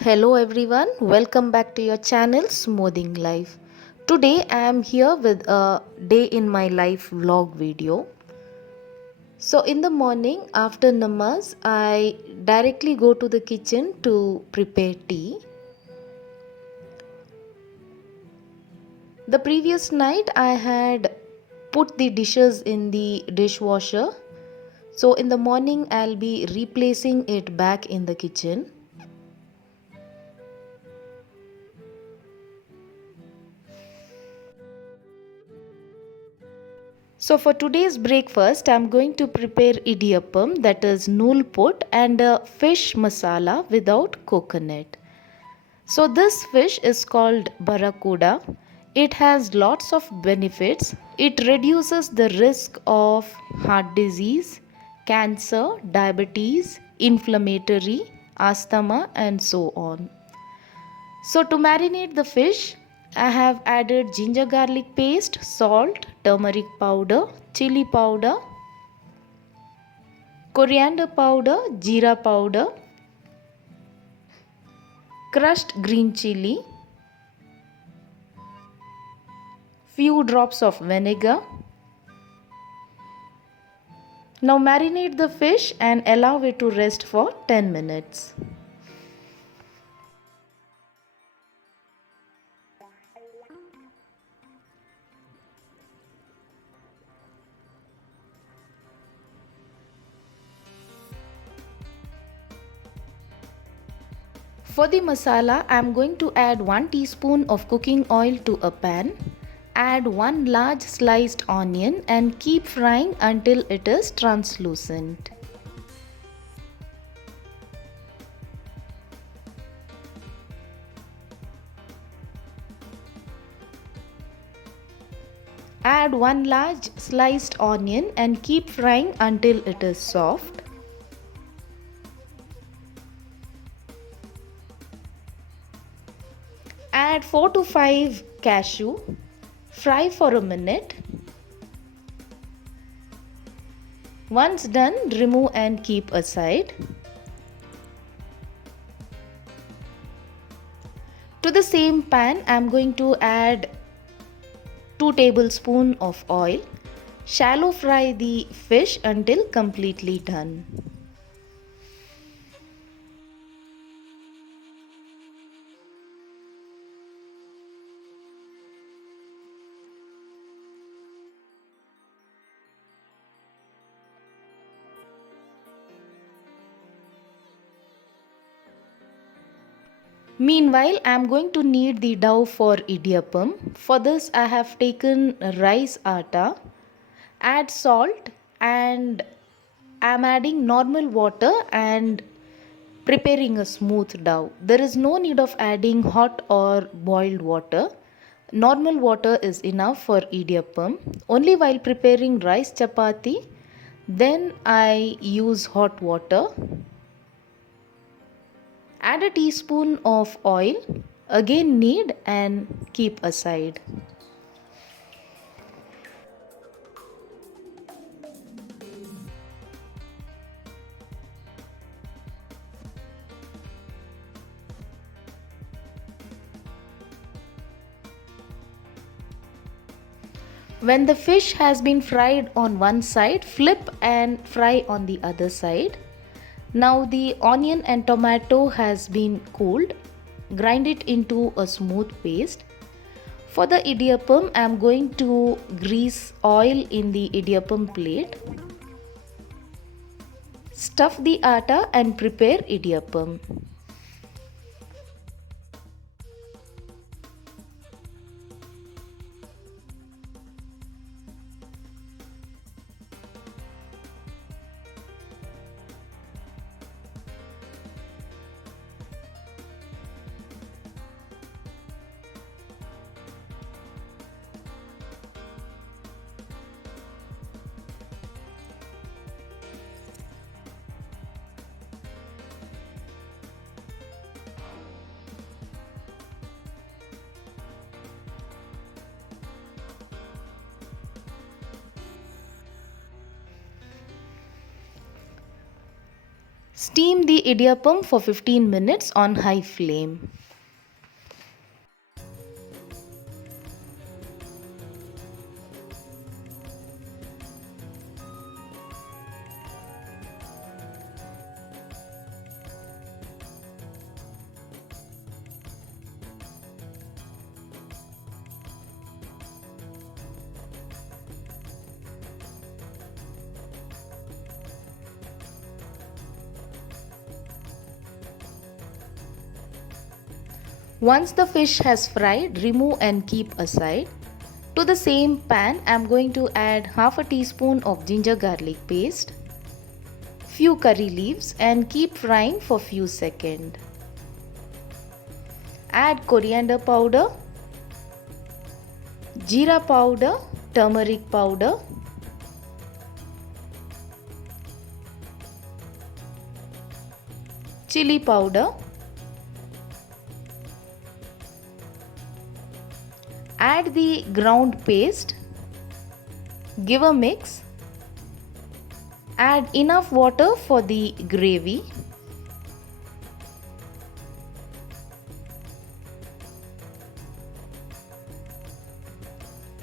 Hello everyone, welcome back to your channel Smoothing Life. Today I am here with a day in my life vlog video. So in the morning after namaz, I directly go to the kitchen to prepare tea. The previous night I had put the dishes in the dishwasher. So in the morning I'll be replacing it back in the kitchen. So for today's breakfast, I'm going to prepare idiyappam, that is nool pot, and a fish masala without coconut. So this fish is called barracuda. It has lots of benefits. It reduces the risk of heart disease, cancer, diabetes, inflammatory, asthma, and so on. So to marinate the fish, I have added ginger garlic paste, salt, turmeric powder, chili powder, coriander powder, jeera powder, crushed green chili, few drops of vinegar. Now marinate the fish and allow it to rest for 10 minutes. For the masala, I am going to add 1 teaspoon of cooking oil to a pan. Add 1 large sliced onion and keep frying until it is translucent. Add 1 large sliced onion and keep frying until it is soft. Add 4 to 5 cashew. Fry for a minute. Once done, remove and keep aside. To the same pan, I am going to add 2 tablespoons of oil. Shallow fry the fish until completely done. Meanwhile, I am going to knead the dough for idiyappam. For this, I have taken rice atta, add salt, and I am adding normal water and preparing a smooth dough. There is no need of adding hot or boiled water. Normal water is enough for idiyappam. Only while preparing rice chapati, then I use hot water. Add a teaspoon of oil, again knead and keep aside. When the fish has been fried on one side, flip and fry on the other side. Now the onion and tomato has been cooled. Grind it into a smooth paste. For the idiyappam, I am going to grease oil in the idiyappam plate. Stuff the atta and prepare idiyappam. Steam the idiyappam for 15 minutes on high flame. Once the fish has fried, remove and keep aside. To the same pan, I am going to add half a teaspoon of ginger garlic paste, few curry leaves and keep frying for few seconds. Add coriander powder, jeera powder, turmeric powder, chili powder, add the ground paste, give a mix, add enough water for the gravy,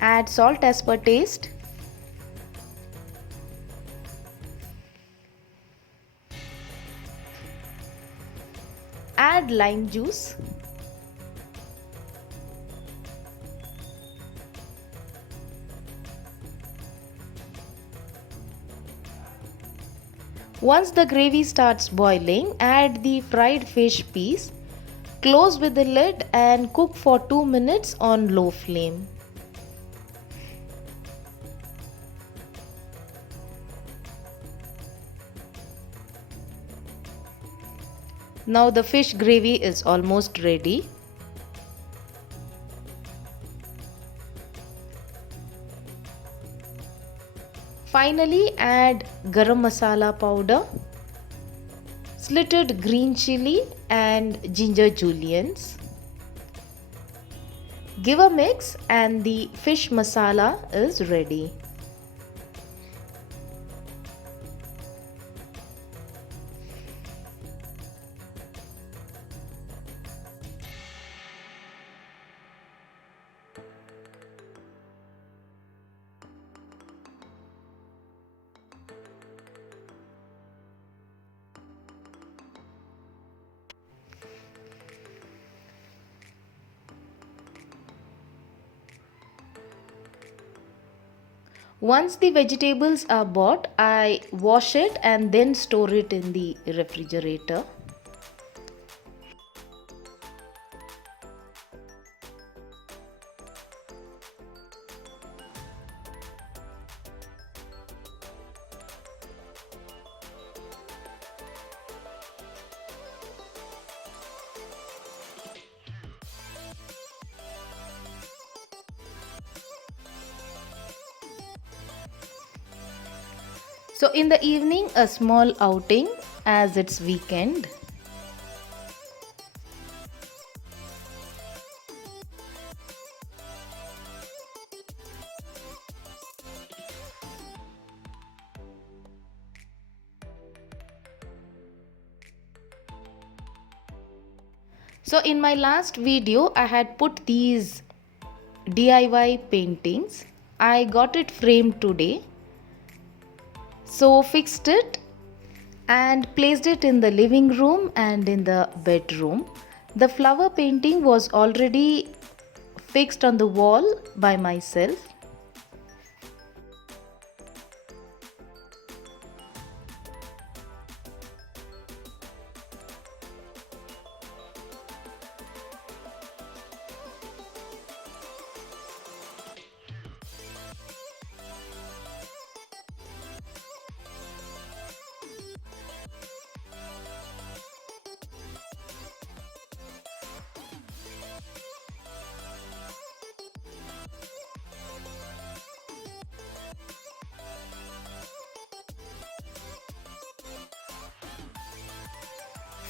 add salt as per taste, add lime juice, once the gravy starts boiling, add the fried fish piece, close with the lid and cook for 2 minutes on low flame. Now the fish gravy is almost ready. Finally, add garam masala powder, slitted green chili and ginger juliennes. Give a mix and the fish masala is ready. Once the vegetables are bought, I wash it and then store it in the refrigerator. So in the evening, a small outing as it's weekend. So in my last video, I had put these DIY paintings. I got it framed today. So fixed it and placed it in the living room and in the bedroom. The flower painting was already fixed on the wall by myself.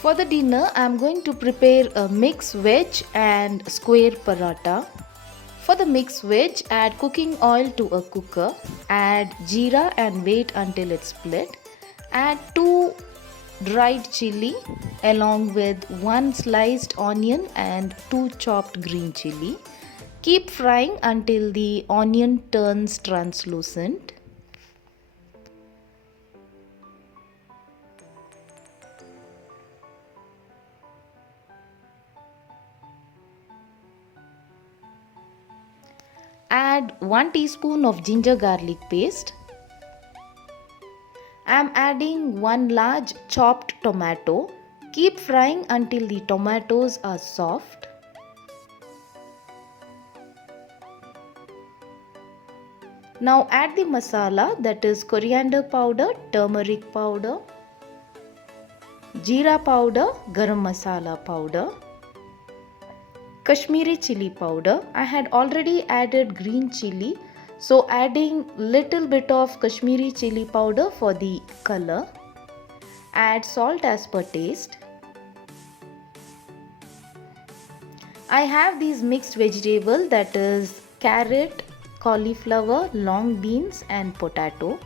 For the dinner, I am going to prepare a mixed veg and square paratha. For the mixed veg, add cooking oil to a cooker. Add jeera and wait until it's split. Add 2 dried chili along with 1 sliced onion and 2 chopped green chili. Keep frying until the onion turns translucent. Add 1 teaspoon of ginger garlic paste. I am adding 1 large chopped tomato. Keep frying until the tomatoes are soft. Now add the masala, that is coriander powder, turmeric powder, jeera powder, garam masala powder, Kashmiri chili powder. I had already added green chili, so adding little bit of Kashmiri chili powder for the color. Add salt as per taste. I have these mixed vegetable, that is carrot, cauliflower, long beans and potato.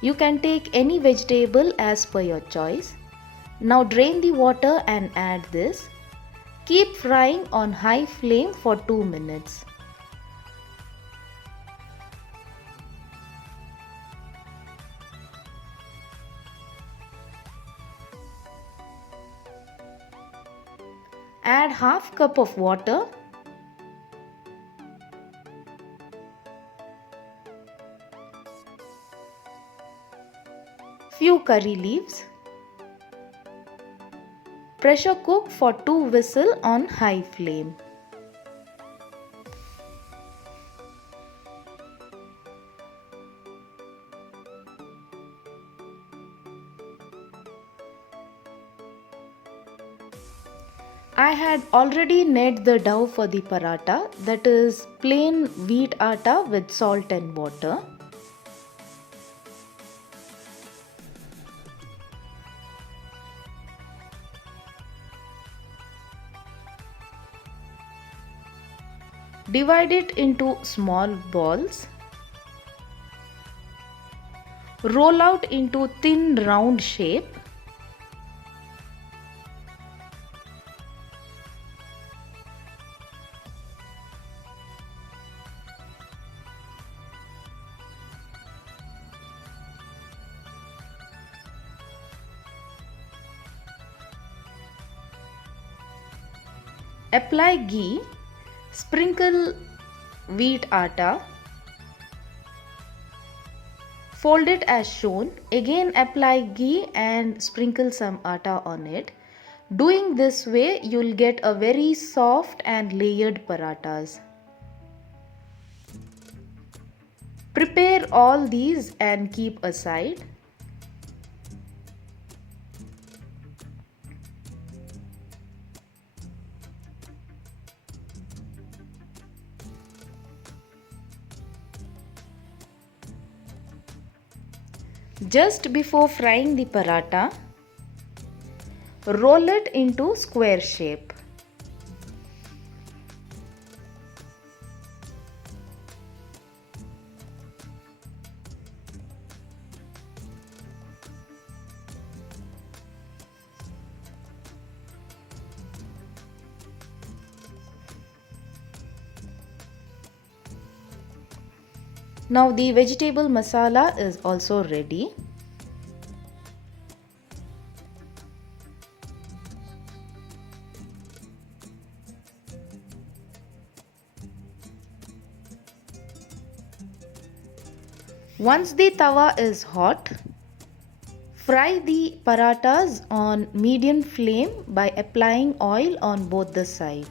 You can take any vegetable as per your choice. Now drain the water and add this. Keep frying on high flame for 2 minutes. Add half cup of water. Few curry leaves. Pressure cook for 2 whistles on high flame. I had already knead the dough for the paratha, that is plain wheat atta with salt and water. Divide it into small balls. Roll out into thin round shape. Apply ghee. Sprinkle wheat atta. Fold it as shown. Again apply ghee and sprinkle some atta on it. Doing this way, you'll get a very soft and layered parathas. Prepare all these and keep aside. Just before frying the paratha, roll it into square shape. Now the vegetable masala is also ready. Once the tawa is hot, fry the parathas on medium flame by applying oil on both the sides.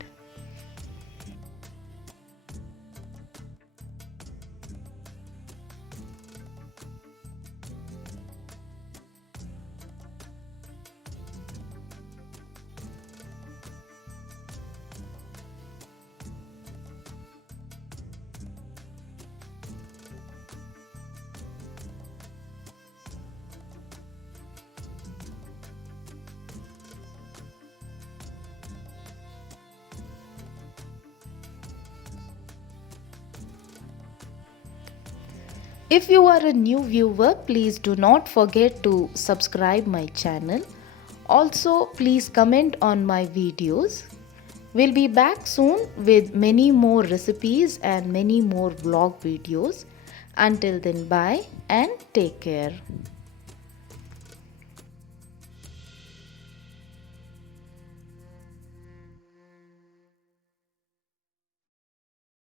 If you are a new viewer, please do not forget to subscribe my channel. Also, please comment on my videos. We'll be back soon with many more recipes and many more vlog videos. Until then, bye and take care.